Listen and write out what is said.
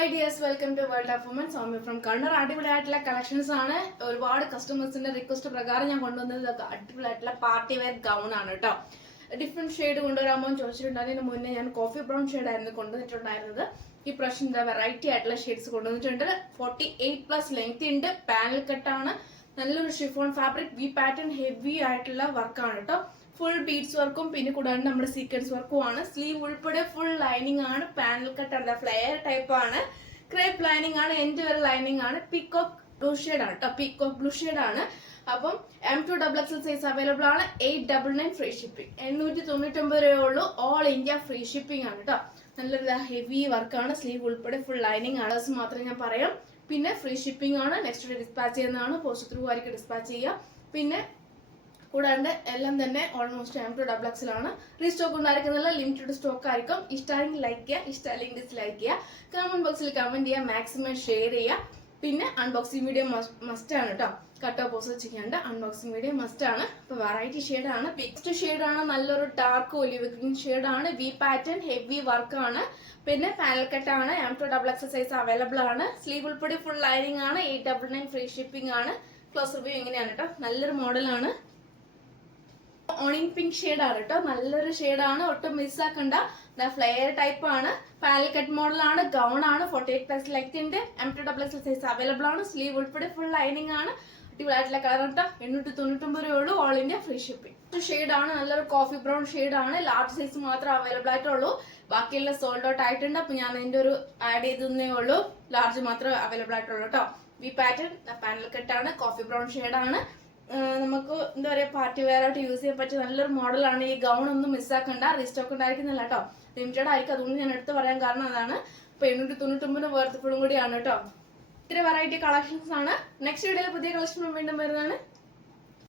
Hi dears, welcome to World of Women. Soumi from Kannur. അടിപൊളിയായിട്ടുള്ള collections ആണ്. ഒരുപാട് കസ്റ്റമേഴ്സിന്റെ request പ്രകാരം ഞാൻ കൊണ്ടുവന്നത് അടിപൊളിയായിട്ടുള്ള പാർട്ടി വെയർ ഗൗൺ ആണ് കേട്ടോ. ഡിഫറെന്റ് ഷെയ്ഡ് കൊണ്ടുവരാമോ ചോദിച്ചിട്ടുണ്ട്. അതിന് മുന്നേ ഞാൻ കോഫി ബ്രൗൺ ഷെയ്ഡ് ആയിരുന്നു കൊണ്ടുവന്നിട്ടുണ്ടായിരുന്നത്. ഈ പ്രാവശ്യം വെറൈറ്റി ആയിട്ടുള്ള ഷെയ്ഡ്സ് കൊണ്ടുവന്നിട്ടുണ്ട്. 48+ ലെങ്ത് ഉണ്ട്. പാനൽ കട്ടാണ്. നല്ലൊരു chiffon fabric V pattern heavy ആയിട്ടുള്ള വർക്കാണ് കേട്ടോ. ഫുൾ ബീഡ്സ് വർക്കും പിന്നെ കൂടാണ്ട് നമ്മുടെ സീക്വൻസ് വർക്കും ആണ്. സ്ലീവ് ഉൾപ്പെടെ ഫുൾ ലൈനിങ് ആണ്. പാനൽ കട്ട് അല്ല, ഫ്ലെയർ ടൈപ്പ് ആണ്. ക്രേപ്പ് ലൈനിങ് ആണ്. എൻഡ് വരെ ലൈനിങ് ആണ്. പീകോക്ക് ബ്ലൂ ഷെയ്ഡ് ആണ് കേട്ടോ. പീകോക്ക് ബ്ലൂ ഷെയ്ഡ് ആണ്. അപ്പം M2XXL സൈസ് അവൈലബിൾ ആണ്. 899 ഫ്രീ ഷിപ്പിംഗ്. 899 രൂപയേ ഉള്ളൂ. ഓൾ ഇന്ത്യ ഫ്രീ ഷിപ്പിംഗ് ആണ് കേട്ടോ. നല്ലൊരു ഹെവി വർക്കാണ്. സ്ലീവ് ഉൾപ്പെടെ ഫുൾ ലൈനിങ് ആണ്. മാത്രമേ ഞാൻ പറയാം. പിന്നെ ഫ്രീ ഷിപ്പിംഗ് ആണ്. നെക്സ്റ്റ് ഡേ ഡിസ്പാച്ച് ചെയ്യുന്നതാണ്. പോസ്റ്റ് ത്രൂ ആയിരിക്കും ഡിസ്പാച്ച് ചെയ്യുക. പിന്നെ കൂടാണ്ട് എല്ലാം തന്നെ ഓൾമോസ്റ്റ് M2XXL ആണ്. റീസ്റ്റോക്ക് ഉണ്ടായിരിക്കുന്നില്ല, ലിമിറ്റഡ് സ്റ്റോക്ക് ആയിരിക്കും. ഇഷ്ടമാണെങ്കിൽ ലൈക്ക് ചെയ്യുക, ഇഷ്ടമല്ലെങ്കിൽ ഡിസ്ലൈക്ക് ചെയ്യുക. കമന്റ് ബോക്സിൽ കമന്റ് ചെയ്യുക, മാക്സിമം ഷെയർ ചെയ്യുക. പിന്നെ അൺബോക്സിംഗ് വീഡിയോ മസ്റ്റ് ആണ് കേട്ടോ. കട്ട് ഓപ്പോസ് ചെയ്യാണ്ട് അൺബോക്സിംഗ് വീഡിയോ മസ്റ്റ് ആണ്. അപ്പൊ വെറൈറ്റി ഷെയ്ഡ് ആണ്. പിക്സ്റ്റ് ഷെയ്ഡ് ആണ്. നല്ലൊരു ഡാർക്ക് ഒലിവ് ഗ്രീൻ ഷെയ്ഡ് ആണ്. വി പാറ്റേൺ ഹെവി വർക്ക് ആണ്. പിന്നെ പാനൽ കട്ട് ആണ്. M2XXL സൈസ് അവൈലബിൾ ആണ്. സ്ലീവ് ഉൾപ്പെടെ ഫുൾ ലൈനിങ് ആണ്. 899 ഫ്രീ ഷിപ്പിംഗ് ആണ്. ക്ലോസ് റിവ്യൂ എങ്ങനെയാണ് കേട്ടോ. നല്ലൊരു മോഡലാണ്. ഓണിയൻ പിങ്ക് ഷെയ്ഡ് ആണ് കേട്ടോ. നല്ലൊരു ഷെയ്ഡ് ആണ്. ഒട്ടും മിസ്സാക്കണ്ട. ഫ്ലെയർ ടൈപ്പ് ആണ്. പാനൽ കട്ട് മോഡൽ ആണ്. ഗൗൺ ആണ്. 48+ ലെങ്ത് ഉണ്ട്. M2XXL സൈസ് അവൈലബിൾ ആണ്. സ്ലീവ് ഉൾപ്പെടെ ഫുൾ ലൈനിങ് ആണ്. അടിപൊളിയായിട്ടുള്ള കളർ കേട്ടോ. 899 രൂപയുള്ളൂ. All India free shipping. Shade ആണ്. നല്ലൊരു കോഫി ബ്രൗൺ ഷെയ്ഡ് ആണ്. ലാർജ് സൈസ് മാത്രമേ അവൈലബിൾ ആയിട്ടുള്ളൂ. ബാക്കിയുള്ള സോൾഡ് ഔട്ട് ആയിട്ടുണ്ട്. അപ്പൊ ഞാൻ അതിന്റെ ഒരു ആഡ് ചെയ്തേ ഉള്ളൂ. ലാർജ് മാത്രമേ അവൈലബിൾ ആയിട്ടുള്ളൂ കേട്ടോ. വി പാറ്റേൺ പാനൽ കട്ട് ആണ്. കോഫി ബ്രൗൺ ഷെയ്ഡ് ആണ്. നമുക്ക് എന്താ പറയാ, പാർട്ടി വെയർ ആയിട്ട് യൂസ് ചെയ്യാൻ പറ്റിയ നല്ലൊരു മോഡലാണ്. ഈ ഗൗൺ ഒന്നും മിസ്സാക്കണ്ട. റീസ്റ്റോക്ക് ഉണ്ടായിരിക്കുന്നില്ല കേട്ടോ. ലിമിറ്റഡ് ആയിരിക്കും. അതുകൊണ്ട് ഞാൻ എടുത്ത് പറയാൻ കാരണം അതാണ്. അപ്പൊ 899 വേർത്ത് ഫുള്ളും കൂടിയാണ് കേട്ടോ. ഇത്ര വെറൈറ്റി കളക്ഷൻസ് ആണ്. നെക്സ്റ്റ് വീഡിയോയിൽ പുതിയ കളക്ഷൻ വീണ്ടും വരുന്നതാണ്.